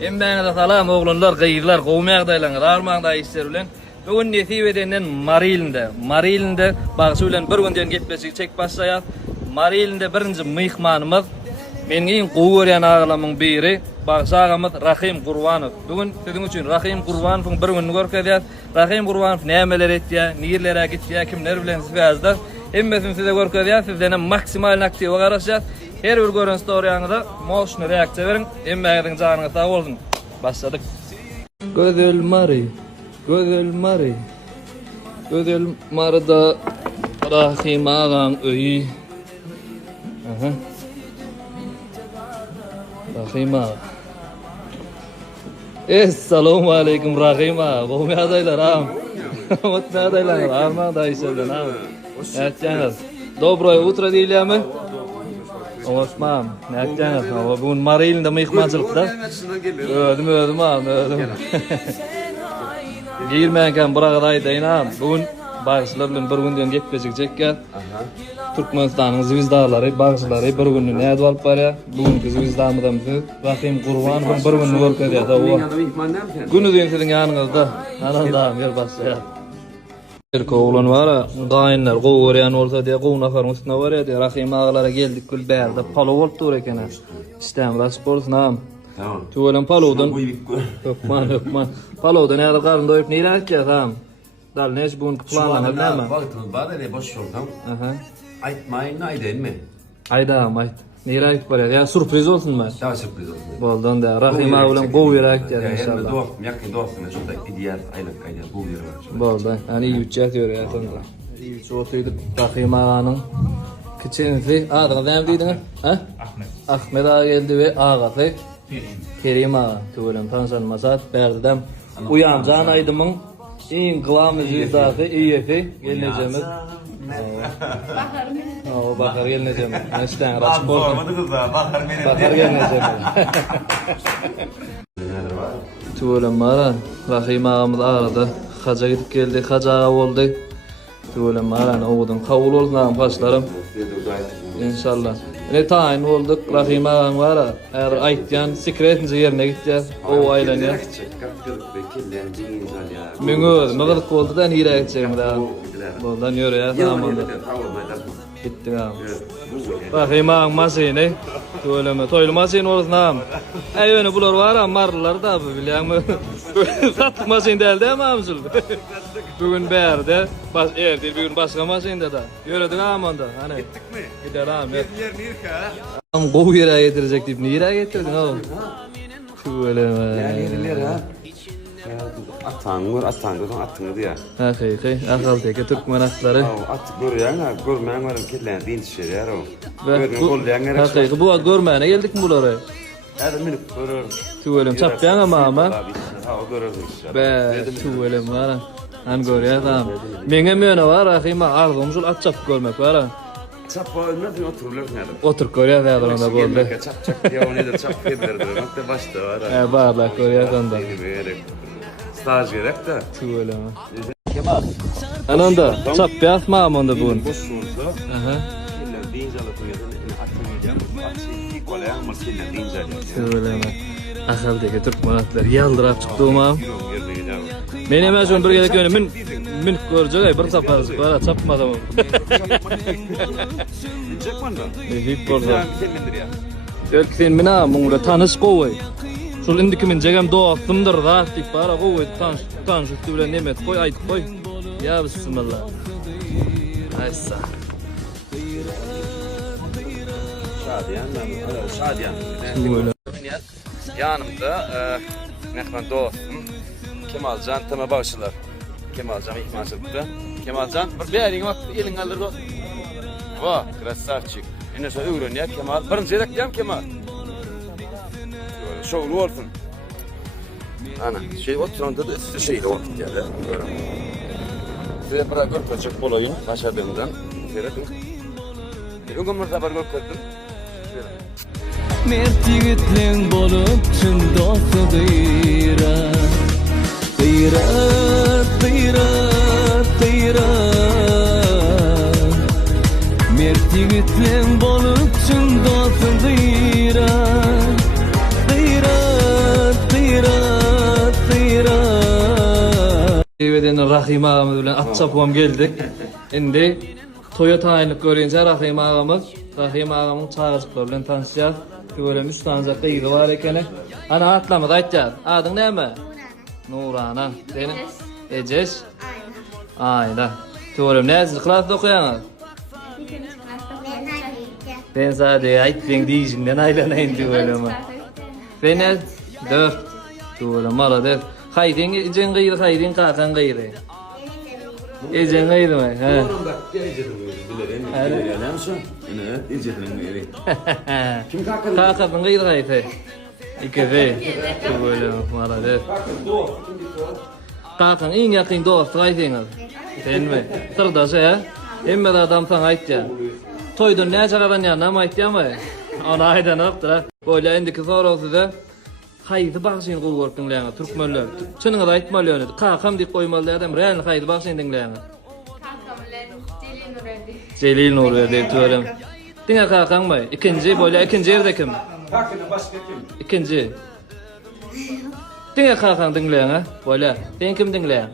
Emmäňde salam oglanlar, gyýrlar, gowmagdaýlaňyz, armagda işler bilen bugün nesip edenden Marilinde bagsy bilen bir günden gepleşik çek başlaýar. Marilinde birinji myhmanymyz meniň iň gowy görýän aglamyň biri bagsy agamyz Rahim Gurbanow. Bugün siziň üçin Rahim Gurbanowyň bir günini görkezýär. Rahim Gurbanow nämeler etýär, nirlere gitýär, kimler bilen süýäzdir. Hemmesini size görkezýär, sizden maksimal aktiw garaşýar. Her bir görün storyňyzda motion reaksiýa beriň. Emmäňiň janyňyz sag bolsun. Başladyk. Gözel Marda Rahim ağam öýü. Aha. Rahim ağa. Assalamu alaykum Rahim ağa. Gowmy adaylar ağam. Otna adaylar ağam da işlerden ağam. Näçäňiz? Dobroy utro diýilýärmi? Osman, näçäňiz? Bugün Marilinde myhmançylykda. Ödüm ağam, ödüm. Girmänken biraga aýdaýyn ağam. Bugün bagyşylar bilen bir günden gepleşik çekýär. Türkmenistanyň zwizdalary, bagyşylary bir günni näde alyp barýar? Bugünkü zwizdamydan Rahim Gurbanow bir günni görkezýär. Günü diýen siziň ýanyňyzda. Anandam yer başlaýar. Erkoglan bara, gaýynlar gowy görýän bolsa diýe gowy nafaryň üstüne barýar diýe Rahim agalara geldik gül bärde palo bolup dur eken. İstem rast bolsun ağam. Tamam. Tuwalan palowdan. Hökman. Palowdan näde garyn doýup näle etýär ağam? Dal näç bugün planlanyp näme? Wagtymy bar ele boş ýoldan. Aha. Aýtmaýyn aýdaýynmy? Aýdam aýt. Näle aýtyp barýar? Ýa surpriz bolsunmy? Ya surpriz bolsun. Boldan da Rahim aga bilen gowy ýerek etýär inşallah. Dost, ýakyn dostum şonda ideal aýlyk aýdar gowy ýer bar. Boldan. Hani ýüçät ýörýär ýa-da. İyi çoğutuydu Rahim ağanın kiçinisi adı ne diýdiňiz? Ha? Ahmet ağa geldi ve ağası Kerim ağa. Töwelen tanışanmasat berdem uyanjan aýdymyň iň glam jizdasy iýesi gelnejemiz. Bahar gelnejemiz. Näçden raç boldy. Bahar gelnejemiz. Töwelen mara Rahim ağamyz arada haja gidip geldi, haja ağa boldy. Töwelen maran owdun kabul bolsun başlarym. İnşallah. Ne taýyn bolduk Rahim ağam bara. Eger aýtýan sekretini ýerine gitýär. O aýlanýar. Meňe magdyk boldy da nire etjegim da. Boldan ýörýär tamamda. Gitdi ağam. Rahim ağam masyny. Töweleme toýly masyn bolsun. Aýöne bular bara marlar da bilýärmi? Satdyk masyn däl de mamsul. Bugün bärde, bas erdi bugün başga masynda da. Ýöredik amanda. Hani gitdikmi? Gider am. Yer nirka. Am gowy ýere getirecek diýip nire getirdiň oğlum. Töweleme. Ýerler ha. Atangur atyňy diýär. Hakyky, ahal teke türkmen atlary. At görýän, görmäň barym kelläň diň şerýär o. Görgän bolýan gerek. Hakyky bu görmäne geldikmi bulary? Hadi minip görür. Töwelem çapýan ama. Ha, görürüz. Be, töwelem bara. Han görýär da. Meňe mene bar Rahim arzum şol at çap görmek bara. Çap ölmedi oturulur näde? Oturup görýär da onda boldy. Çap ýa ne de çap berdirdi. Makta başda var. Barla görýär onda. Staj gerek de. Töwelem. Kemal. Ananda çapýasma onda bugün. Boş bolsa. Aha. Kelläň diň jalyp ýerine atýan. Atýan golýan maskyna diň jalyp. Töwelem. Ahaldagi türkmen atlary ýaldyrap çykdymam. Men emezon bir gelek ýöne min görjek bir sapar bara çapmadym. Çekmanda. Hip bolsa. Sen mena muňla tanış gowy. Şol indiki men jegem dostumdyr da diýip bara gowy tanış bilen nemet goý aýdyp goý. Ya bismillah. Aysa. Şadiyan. Yanımda mehman dostum Kemalcan Tema Başçılar. Kemalcan ihmansızlıkta. Kemalcan bir bäriňe bak elin alır dost. Va, krasavçik. Ene şo öwrenýär Kemal. Birinji edekdim Kemal. Şowlu bolsun. Ana, şey oturanda da şeyle wagt geldi. Size bir görkezek bolaýyn başladığımdan. Seredin. Öňümde bar görkezdim. Mert ýigitliň bolup çyn dostudyra. Tyra. Mert ýigitliň bolup çyn dostudyra. Evden Rahim ağamız bilen at çapıvam geldik. Endi toya tayinlik görünce Rahim ağamın çağırışıklar bilen tanışacağız. Böyle üstanıza kıyığı var ekene. Ana atlamız aytacağız. Adın näme? Nurana. Senin? Eces? Aynen. Tuğrum näzil klasda okuyaňyz? Ben sadece aytpen diýişinden aýlanaýyn diýelim. Ben 4. Tuğrum malades. Haýdyň ejen gyýry, haýdyň kakan gyýry. Ejen gyýrymy? He. Kim kakın? Kakadın gyýry haýdy. İkisi. Tuğrum malades. Kakan iň ýakyn dostu aýdyňyz. Senmi? Tırdaşy he? Emme de adam sana aýtdy. Toýdan näçe gadan ýanam aýtdymy? Ona aýdanypdyr. Böyle endiki sorasyda haýdy bagşyny gurgup dinleýär türkmenler. Çynyňy da aýtmaly ýöne. Kakam diýip goýmaly adam real haýdy bagşyny dinleýär. Celil Nuredi diýelim. Diňe kakanmy? Ikinji böyle ikinji ýerde kim? Kakını başka kim? İkinji. Diňe kakan dinleýär, böyle. Diň kim dinleýär?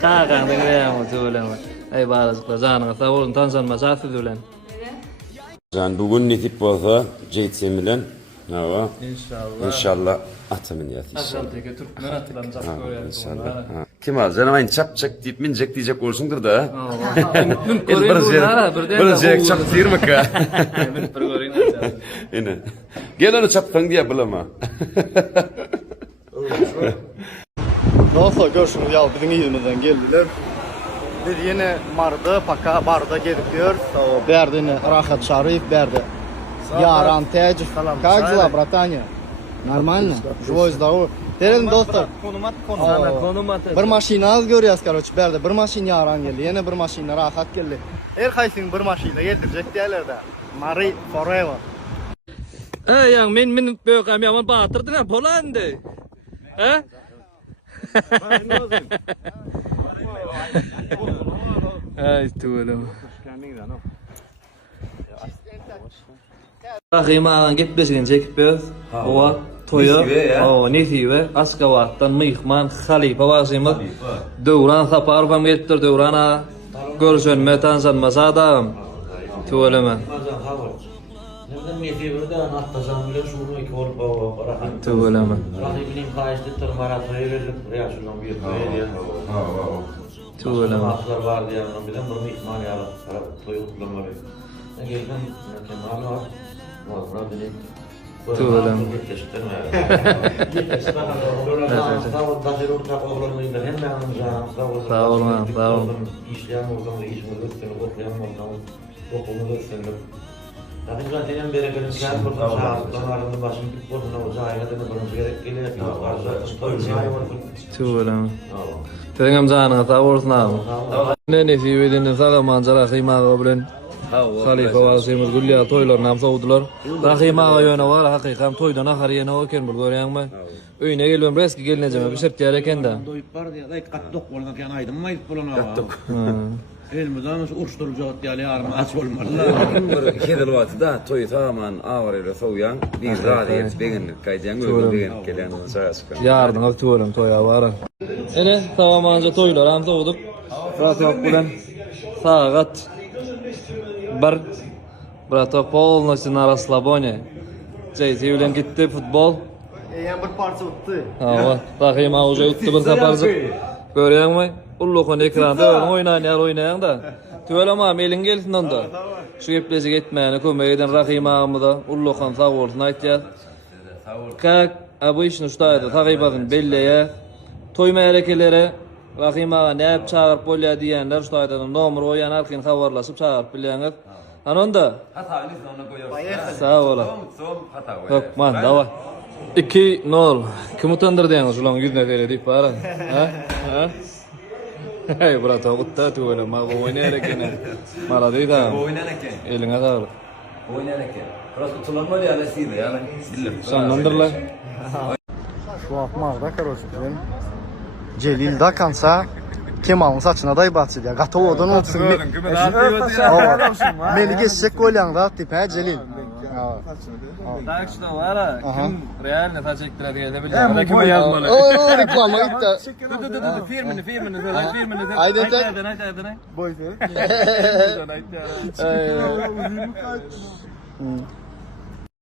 Kakan dinleýär diýelim. Ey barazyklar, janyňyz sag bolun, tanşanmasa bilen. Can bugün netip bolsa jeýtsem bilen. Nawa? İnşallah. İnşallah atamyn ýaty. Aşağıdaki Türkmen atlarını çok görüyoruz. İnşallah. Kim al? Canım çapçak diýip minjek diýjek bolsundur da. Bir jek çap diýirmi ka? Ben bir göreyim açalım. Ene. Gel onu çaptan diye bilama. Dostlar görüşürüz ya bizim ýerimizden geldiler. Biz yine Marda, Paka, Barda gedip diyoruz. O Berdine, Rahat Şarif, Berde. Yaran Tej. Как дела, братаня? Нормально? Живой, здоровый. Dedim dostlar. Konum at. Bir maşinanız görüyoruz короче. Berde bir maşin Yaran geldi. Yine bir maşina Rahat geldi. Her kaysin bir maşina geldirecek diyorlar da. Mari forever. Ey yang men bökam yaman batırdın ha Polandy. He? Ay tuğulum. Rahim ağan gitmesigen çekip biz. Owa toya, o nesibe, Askawatdan mihman Halifa wasymyz. Döwran Saparow gelipdir, Döwran ağa. Görüşenme tanşanmasa adam. Tuğulum. Nereden metiye de anahtardan bile şunu iki olup bırakın. Tuğulum. Rakibinin karşıda tırmaratoya verilip reaksiyondan bir koyuyor. Tuğulum. Mahsuslar var diye onun bilen bunu ihmal ya. Toyu kullanmalı. Geldim Kemal var. Murat dedim. Tuğulum. Geçtim ya. Sağ ol, dahil ortak oğlanıyla hem de anlayacağım. Sağ olun, sağ olun. İşleyen oradan işimi gösterim, okuyan oradan okulumu gösterim. Tabii zaten beri benim sen buradan sağlıklarının başını buradan uzayına da bunu gerek geliyor. Tuğulum. Teňem janyňyz sag bolsun abi. Ne nesip edenden saga manjara Rahim ağa bilen Halifa wasymyz gülýär toýlaryny ham sowdular. Rahim ağa ýöne bar hakykam toýdan ahar ýene oken bir görýärmi? Öýüne gelmem reski gelinejeme bir şert ýer ekende. Doyup bar diye da katdok bolgan kan aýdym maýyp bolana. Katdok. Elmizden uruşturucu ýaly ýarmy aç bolmaly. Kedil wagtda toy tamamen awryla sowyan. Bir zady beginlik gaýdan öýgen gelen saýaska. Yardyňyz tuğulum toýa bara. Ene tamamanja toýlar ham sowduk. Rahat bilen sagat Brato polnoçy na расслабоне. Jeýse bilen gitdi futbol. Yan bir parça utdy. Hawa, Rahim ağa uja utdy bir saparjyk. Görýärmi? Ullukon ekranda oýnaýar da. Töwelem ama elin gelsin onda. Şu gepleşik etmäni kömek eden Rahim ağamy da ullukon sag bolsun aýtýar. Как обычно штайды tagybasyň belleýär. Toýma erekelere Rahim ağa näp çağırıp bolýar diýenler ştaýdan nomer goýan arkyň habarlaşyp çağırıp bilýäňiz. Anonda. Sağ ol. Yok man, dawa. 2-0. Kim utandyrdyňyz şulaň ýüzüne tele diýip bara. Ha? Ha? Hey brata, utta tuwala ma oýnaýar eken. Maladýda. Oynan eken. Eliňe saglyk. Oynan eken. Biraz tutulanmaly ýa-da sidi ýa-da. Şandandyrlar. Şu atmaqda короче bizim Celil da kansa Kemal'ın saçına da ibatçı diye. Gatow odan olsun. Meli geçsek golyan da tipe Celil. Tak şu var ha. Aha. Kim real ne taçektiler diye de biliyorum. Rekime yazmalı. O reklama gitti. Dur firmini söyle firmini söyle. Haydi tek. Haydi. Boy sen. Haydi.